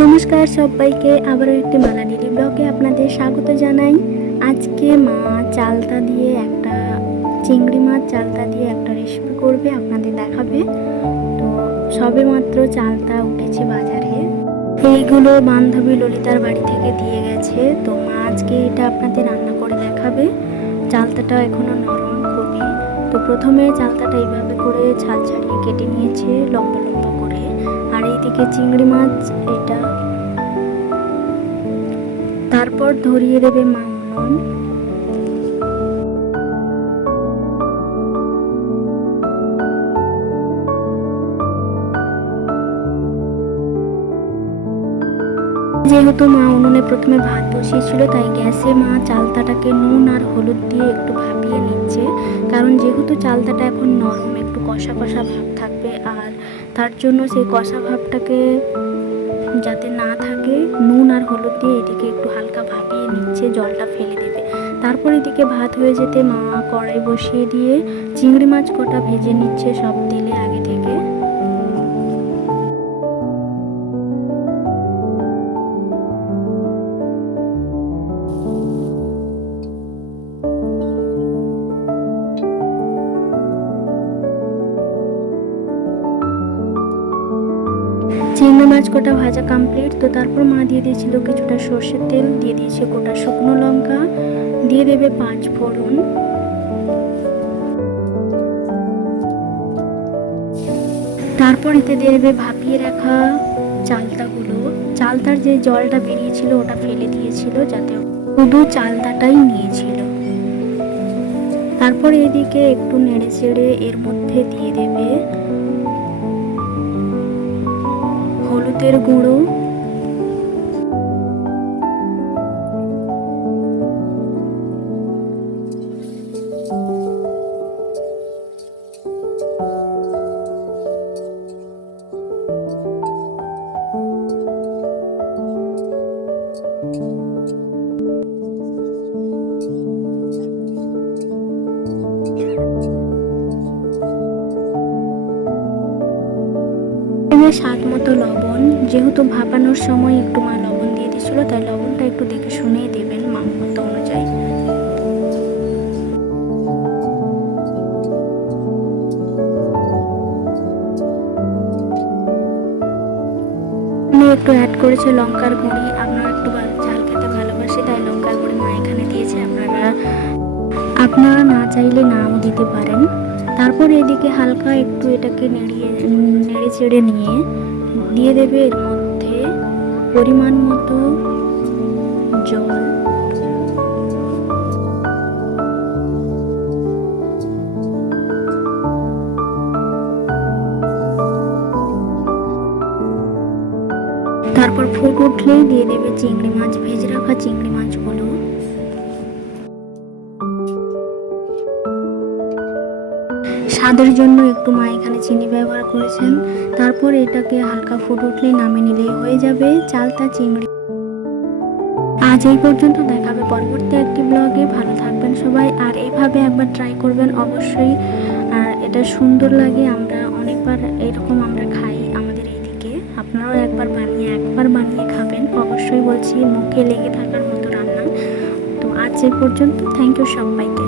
নমস্কার সবাইকে, আবারও একটি মালা ডেলি ব্লগে আপনাদের স্বাগত জানাই। আজকে মা চালতা দিয়ে একটা চিংড়ি মাছ চালতা দিয়ে একটা রেসিপি করবে, আপনাদের দেখাবে। তো সবে মাত্র চালতা উঠেছে বাজারে। এইগুলো বান্ধবী ললিতার বাড়ি থেকে দিয়ে গেছে। তো মা আজকে এটা আপনাদের রান্না করে দেখাবে। চালতাটা এখনো নরম খুবই। তো প্রথমে চালতাটা এইভাবে করে ছাল ছাড়িয়ে কেটে নিয়েছে লম্বা লম্বা করে। আর এইদিকে চিংড়ি মাছ এটা, তারপর ধরিয়ে দেবে মা উনুন। যেহেতু মা উনুনে প্রথমে ভাত বসিয়েছিল, তাই গ্যাসে মা চালতাটাকে নুন আর হলুদ দিয়ে একটু ভাপিয়ে নিচ্ছে। কারণ যেহেতু চালতাটা এখন নরম, একটু কষা কষা ভাব থাকবে, আর তার জন্য সেই কষা ভাবটাকে যাতে না থাকে নুন আর হলুদ দিয়ে এদিকে একটু হালকা ভাপিয়ে নিচ্ছে, জলটা ফেলে দেবে। তারপর এদিকে ভাত হয়ে যেতে মা কড়াই বসিয়ে দিয়ে চিংড়ি মাছ কটা ভেজে নিচ্ছে সব তেলে আগে থেকে। চিংড়ি মাছ কটা ভাজা কমপ্লিট। তো তারপর মা দিয়ে দিয়েছিল কিছুটা সর্ষের তেল, দিয়ে দিয়েছে গোটা শুকনো লঙ্কা, দিয়ে দেবে 5 ফোড়ন। তারপর এতে দিয়ে দেবে ভাপিয়ে রাখা চালতাগুলো। চালতার যে জলটা বেরিয়েছিল ওটা ফেলে দিয়েছিল, যাতে শুধু চালতাটাই নিয়েছিল। তারপর এদিকে একটু নেড়ে চেড়ে এর মধ্যে দিয়ে দেবে হলুদের গুঁড়ো, স্বাদ মতো লবণ। যেহেতু ভাপানোর সময় একটু মা লবণ দিয়ে দিয়েছিল, তাই লবণটা একটু দেখে শুনেই দেবেন মাপমতো অনুযায়ী। একটু অ্যাড করেছে লঙ্কার গুঁড়ি। আপনারা একটু ঝাল খেতে ভালোবাসে, তাই লঙ্কার গুঁড়ি মা এখানে দিয়েছে। আপনারা না চাইলে নাও দিতে পারেন। তারপর এদিকে হালকা একটু এটাকে নেড়ে চেড়ে নিয়ে দিয়ে দেবে এর মধ্যে পরিমাণ মতো জল। তারপর ফুট উঠলেই দিয়ে দেবে চিংড়ি মাছ, ভেজে রাখা চিংড়ি মাছগুলো। স্বাদের জন্য একটু মা এখানে চিনি ব্যবহার করেছেন। তারপর এটাকে হালকা ফুট উঠলেই নামিয়ে নিলেই হয়ে যাবে চালতা চিংড়ি। আজ এই পর্যন্ত, দেখাবে পরবর্তী একটি ব্লগে। ভালো থাকবেন সবাই, আর এইভাবে একবার ট্রাই করবেন অবশ্যই। আর এটা সুন্দর লাগে, আমরা অনেকবার এরকম আমরা খাই আমাদের এইদিকে। আপনারাও একবার বানিয়ে খাবেন, অবশ্যই বলছি মুখে লেগে থাকার মতো রান্না। তো আজ এই পর্যন্ত, থ্যাংক ইউ সবাইকে।